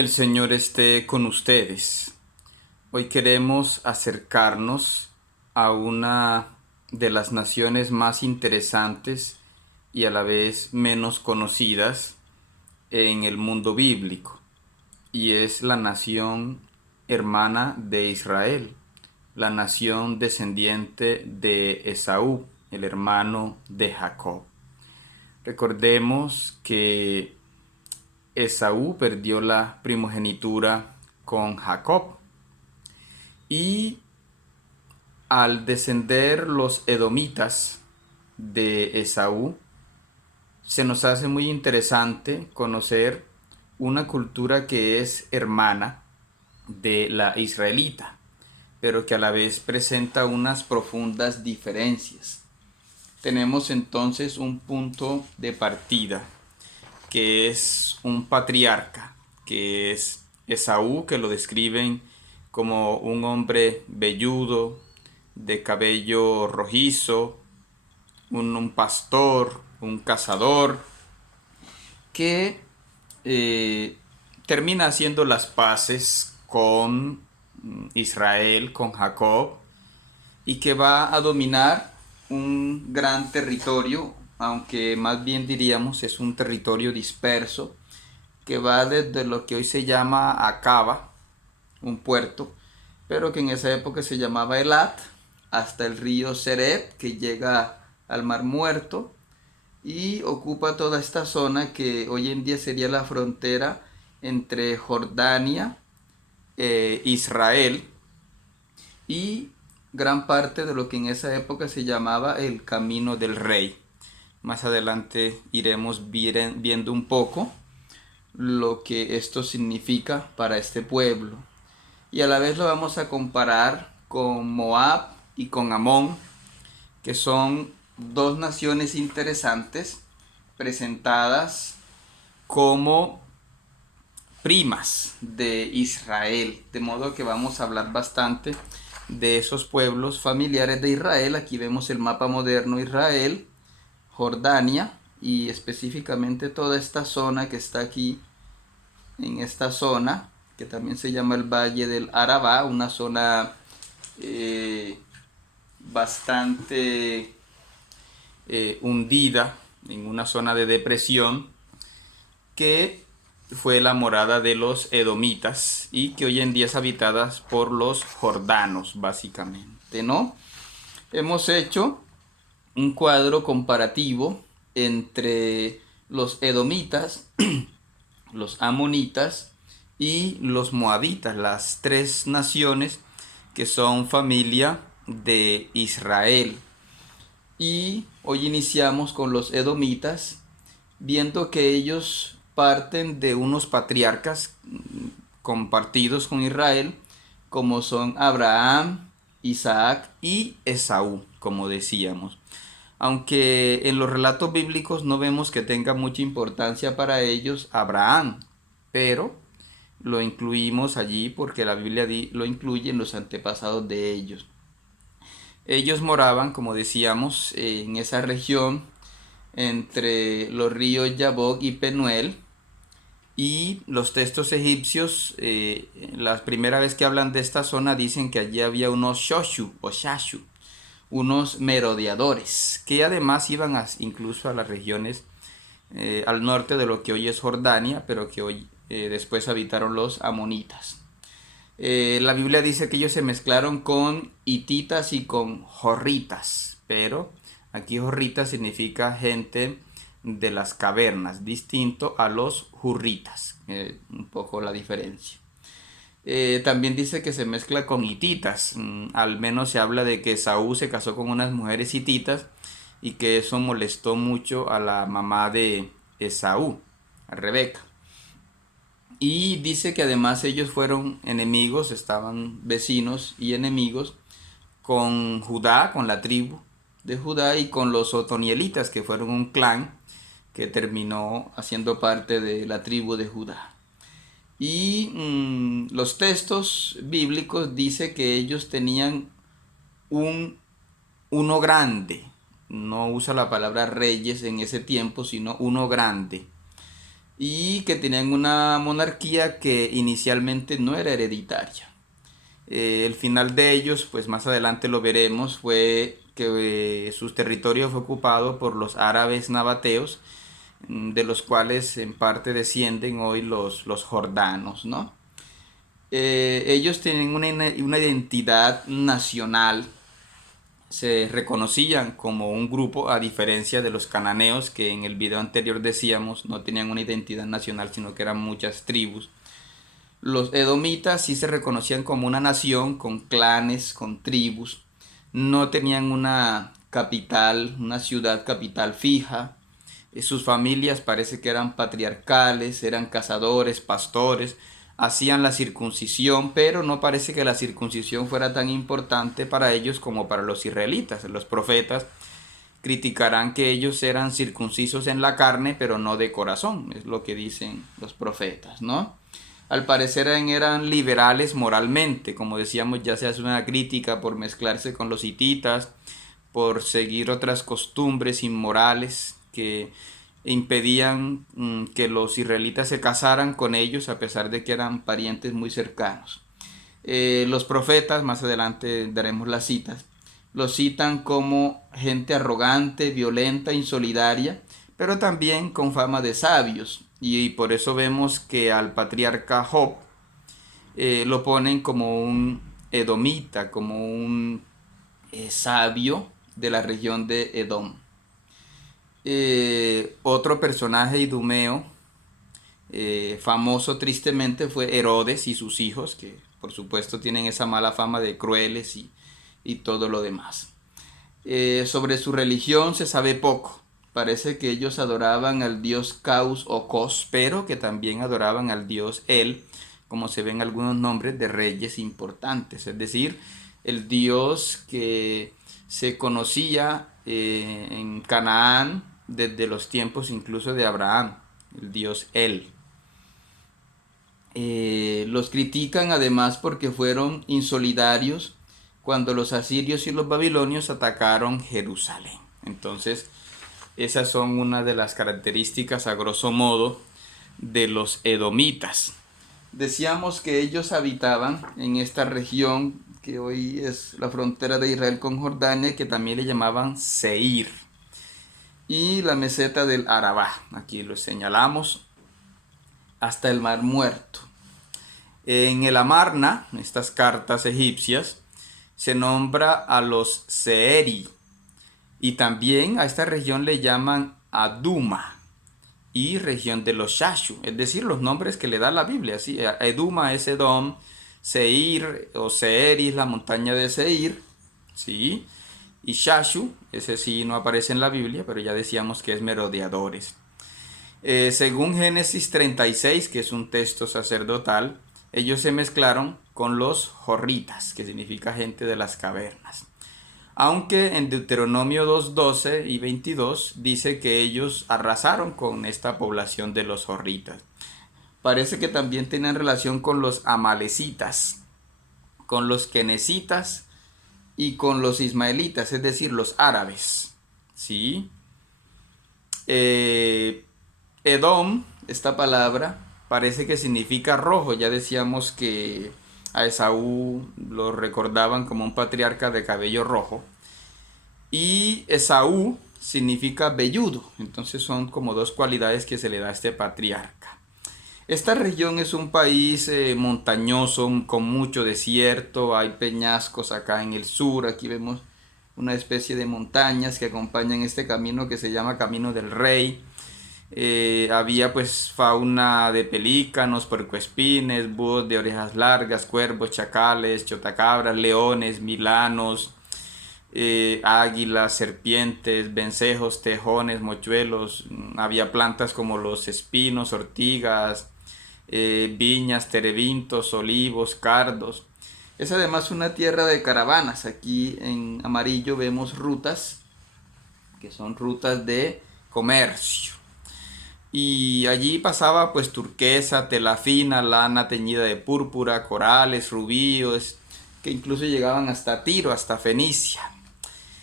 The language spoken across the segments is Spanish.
El Señor esté con ustedes. Hoy queremos acercarnos a una de las naciones más interesantes y a la vez menos conocidas en el mundo bíblico, y es la nación hermana de Israel, la nación descendiente de Esaú, el hermano de Jacob. Recordemos que Esaú perdió la primogenitura con Jacob, y al descender los edomitas de Esaú, se nos hace muy interesante conocer una cultura que es hermana de la israelita, pero que a la vez presenta unas profundas diferencias. Tenemos entonces un punto de partida, que es un patriarca, que es Esaú, que lo describen como un hombre velludo, de cabello rojizo, un pastor, un cazador, que termina haciendo las paces con Israel, con Jacob, y que va a dominar un gran territorio, aunque más bien diríamos es un territorio disperso, que va desde lo que hoy se llama Acaba, un puerto, pero que en esa época se llamaba Elat, hasta el río Seret, que llega al Mar Muerto, y ocupa toda esta zona que hoy en día sería la frontera entre Jordania, Israel y gran parte de lo que en esa época se llamaba el Camino del Rey. Más adelante iremos viendo un poco lo que esto significa para este pueblo. Y a la vez lo vamos a comparar con Moab y con Amón, que son dos naciones interesantes presentadas como primas de Israel. De modo que vamos a hablar bastante de esos pueblos familiares de Israel. Aquí vemos el mapa moderno de Israel, Jordania y específicamente toda esta zona que está aquí, en esta zona que también se llama el Valle del Arabá, una zona bastante hundida, en una zona de depresión, que fue la morada de los edomitas y que hoy en día es habitada por los jordanos, básicamente, ¿no? Hemos hecho un cuadro comparativo entre los edomitas, los amonitas y los moabitas, las tres naciones que son familia de Israel. Y hoy iniciamos con los edomitas, viendo que ellos parten de unos patriarcas compartidos con Israel, como son Abraham, Isaac y Esaú, como decíamos. Aunque en los relatos bíblicos no vemos que tenga mucha importancia para ellos Abraham, pero lo incluimos allí porque la Biblia lo incluye en los antepasados de ellos. Ellos moraban, como decíamos, en esa región entre los ríos Yabok y Penuel, y los textos egipcios, la primera vez que hablan de esta zona, dicen que allí había unos Shoshu o Shashu, unos merodeadores, que además iban incluso a las regiones al norte de lo que hoy es Jordania, pero que hoy después habitaron los amonitas. La Biblia dice que ellos se mezclaron con hititas y con jorritas, pero aquí jorritas significa gente de las cavernas, distinto a los hurritas, un poco la diferencia. También dice que se mezcla con hititas. Al menos se habla de que Saúl se casó con unas mujeres hititas y que eso molestó mucho a la mamá de Esaú, a Rebeca. Y dice que además ellos fueron enemigos, estaban vecinos y enemigos con Judá, con la tribu de Judá, y con los otonielitas, que fueron un clan que terminó haciendo parte de la tribu de Judá. Y los textos bíblicos dice que ellos tenían un uno grande. No usa la palabra reyes en ese tiempo, sino uno grande. y que tenían una monarquía que inicialmente no era hereditaria. El final de ellos, pues más adelante lo veremos, fue que su territorio fue ocupado por los árabes nabateos, de los cuales en parte descienden hoy los jordanos, ¿no? Ellos tienen una identidad nacional, se reconocían como un grupo, a diferencia de los cananeos que en el video anterior decíamos no tenían una identidad nacional, sino que eran muchas tribus. Los edomitas sí se reconocían como una nación con clanes, con tribus. No tenían una capital, una ciudad capital fija. Sus familias parece que eran patriarcales, eran cazadores, pastores, hacían la circuncisión, pero no parece que la circuncisión fuera tan importante para ellos como para los israelitas. Los profetas criticarán que ellos eran circuncisos en la carne, pero no de corazón, es lo que dicen los profetas, ¿no? Al parecer eran liberales moralmente, como decíamos, ya se hace una crítica por mezclarse con los hititas, por seguir otras costumbres inmorales que impedían que los israelitas se casaran con ellos a pesar de que eran parientes muy cercanos. Los profetas, más adelante daremos las citas, los citan como gente arrogante, violenta, insolidaria, pero también con fama de sabios. Y por eso vemos que al patriarca Job lo ponen como un edomita, como un sabio de la región de Edom. Otro personaje idumeo famoso tristemente fue Herodes y sus hijos, que por supuesto tienen esa mala fama de crueles y todo lo demás. Sobre su religión se sabe poco. Parece que ellos adoraban al dios Caus o Cos, pero que también adoraban al dios El, como se ven algunos nombres de reyes importantes, es decir, el dios que se conocía en Canaán desde los tiempos incluso de Abraham, el dios El. Los critican además porque fueron insolidarios cuando los asirios y los babilonios atacaron Jerusalén. Entonces, esas son una de las características a grosso modo de los edomitas. Decíamos que ellos habitaban en esta región que hoy es la frontera de Israel con Jordania, que también le llamaban Seir, y la meseta del Arabá. Aquí lo señalamos hasta el Mar Muerto. En el Amarna, estas cartas egipcias, se nombra a los Seeri, y también a esta región le llaman Aduma y región de los Shashu, es decir, los nombres que le da la Biblia. ¿Sí? Eduma es Edom, Seir o Seir es la montaña de Seir, ¿sí? Y Shashu, ese sí no aparece en la Biblia, pero ya decíamos que es merodeadores. Según Génesis 36, que es un texto sacerdotal, ellos se mezclaron con los jorritas, que significa gente de las cavernas. Aunque en Deuteronomio 2:12 y 22 dice que ellos arrasaron con esta población de los jorritas. Parece que también tenían relación con los amalecitas, con los kenesitas y con los ismaelitas, es decir, los árabes. ¿Sí? Edom, esta palabra, parece que significa rojo. Ya decíamos que a Esaú lo recordaban como un patriarca de cabello rojo. Y Esaú significa velludo. Entonces son como dos cualidades que se le da a este patriarca. Esta región es un país montañoso, con mucho desierto. Hay peñascos acá en el sur. Aquí vemos una especie de montañas que acompañan este camino que se llama Camino del Rey. Había pues fauna de pelícanos, puercoespines, búhos de orejas largas, cuervos, chacales, chotacabras, leones, milanos, águilas, serpientes, vencejos, tejones, mochuelos. Había plantas como los espinos, ortigas, viñas, terebintos, olivos, cardos. Es además una tierra de caravanas. Aquí en amarillo vemos rutas, que son rutas de comercio. Y allí pasaba pues turquesa, tela fina, lana teñida de púrpura, corales, rubíes, que incluso llegaban hasta Tiro, hasta Fenicia.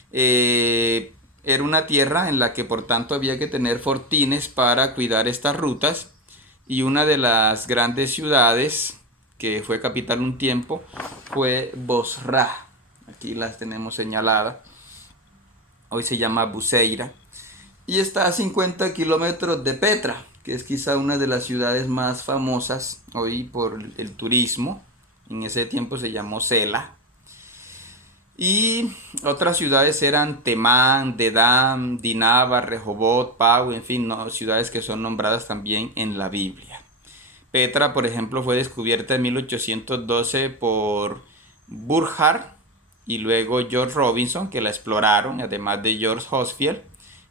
Era una tierra en la que por tanto había que tener fortines para cuidar estas rutas, Y una de las grandes ciudades que fue capital un tiempo fue Bosra. Aquí las tenemos señaladas. Hoy se llama Buceira. Y está a 50 kilómetros de Petra, que es quizá una de las ciudades más famosas hoy por el turismo. En ese tiempo se llamó Sela. Y otras ciudades eran Temán, Dedam, Dinaba, Rehobot, Pau, en fin, ¿no? Ciudades que son nombradas también en la Biblia. Petra, por ejemplo, fue descubierta en 1812 por Burckhardt y luego George Robinson, que la exploraron, además de George Hochschild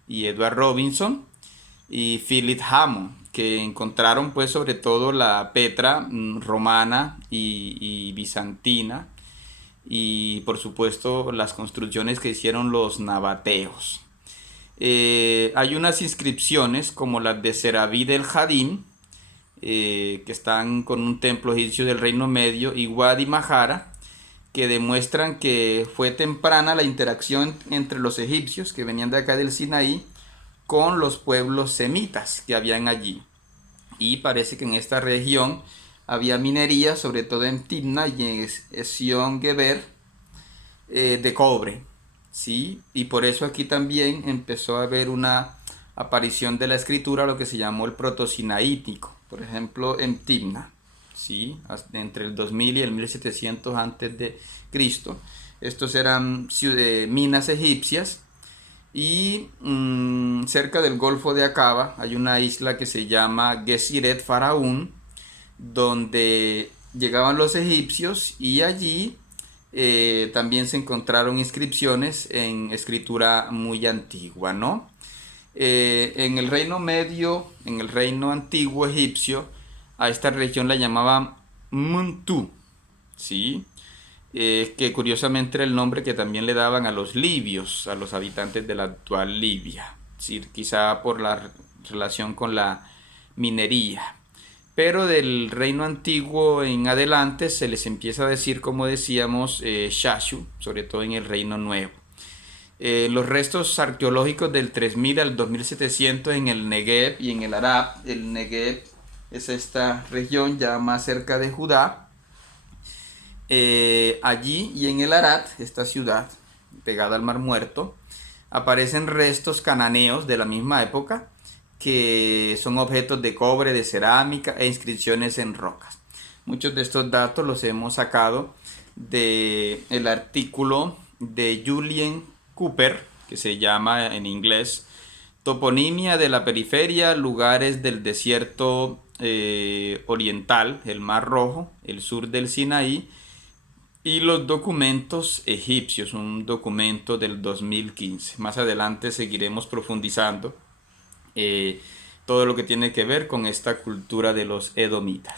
y Edward Robinson y Philip Hammond, que encontraron pues sobre todo la Petra romana y bizantina, y por supuesto las construcciones que hicieron los nabateos. Hay unas inscripciones como las de Serabí del Jadín, que están con un templo egipcio del Reino Medio, y Wadi Mahara, que demuestran que fue temprana la interacción entre los egipcios que venían de acá del Sinaí con los pueblos semitas que habían allí. Y parece que en esta región había minería, sobre todo en Timna y en Ezion Geber, de cobre, ¿sí? Y por eso aquí también empezó a haber una aparición de la escritura, lo que se llamó el protosinaítico, por ejemplo en Timna, ¿sí? Entre el 2000 y el 1700 antes de Cristo. Estos eran minas egipcias. Y cerca del Golfo de Aqaba hay una isla que se llama Gesiret Faraún, donde llegaban los egipcios, y allí también se encontraron inscripciones en escritura muy antigua, ¿no? En el Reino Medio, en el Reino Antiguo egipcio, a esta región la llamaban Muntu, ¿sí? Que curiosamente era el nombre que también le daban a los libios, a los habitantes de la actual Libia, ¿sí? Quizá por la relación con la minería. Pero del Reino Antiguo en adelante se les empieza a decir, como decíamos, Shashu, sobre todo en el Reino Nuevo. Los restos arqueológicos del 3000 al 2700 en el Negev y en el Arab. El Negev es esta región ya más cerca de Judá. Allí y en el Arat, esta ciudad pegada al Mar Muerto, aparecen restos cananeos de la misma época, que son objetos de cobre, de cerámica e inscripciones en rocas. Muchos de estos datos los hemos sacado del artículo de Julian Cooper, que se llama en inglés Toponimia de la periferia, lugares del desierto oriental, el Mar Rojo, el sur del Sinaí, y los documentos egipcios, un documento del 2015. Más adelante seguiremos profundizando todo lo que tiene que ver con esta cultura de los edomitas.